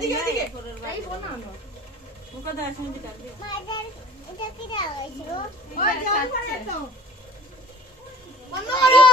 বউ, চকলেট প্রসাদ দেওয়াইব বউ। বউ, বউ, বউ, ও জল এই যে বন্ধ করো।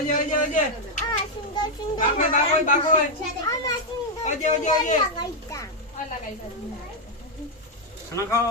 যে, ওই যে, ওই যে। আমার সুন্দর সুন্দর বাকই, বাকই, বাকই। আমার সুন্দর ওই যে, ওই যে, ওই যে। লাগাইতাম খানা খাও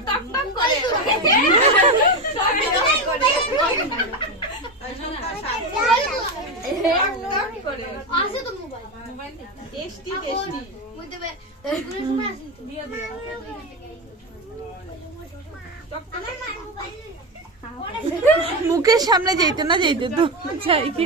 আছে তো মোবাইল টেস্টি টেস্টি বুঝতে পারে এগুলো সময় আসি দিয়ে দিও আমার মা মোবাইল মুখের সামনে যেতে না যেতে তো যাই কি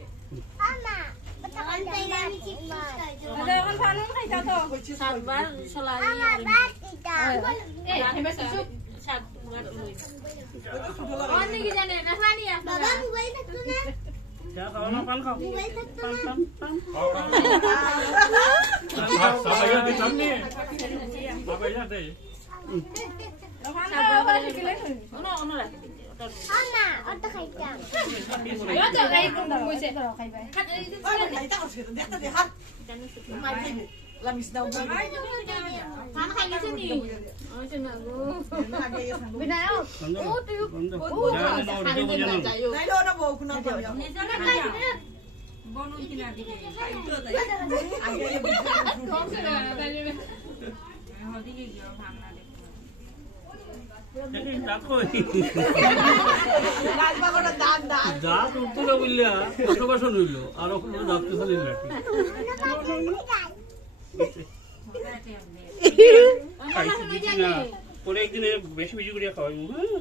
আমার বাদ এটা বাবা মোবাইল থাকতো না যা খাওয়া না পান খাও মোবাইল থাকতো পান না পান পান সবাই দিতাম নি সবাই যাতে আমা দাঁত উঠতে না বললা কত বাসন হইল আর ওখানে একদিন বেশি বেশি করে খাওয়াই হ্যাঁ?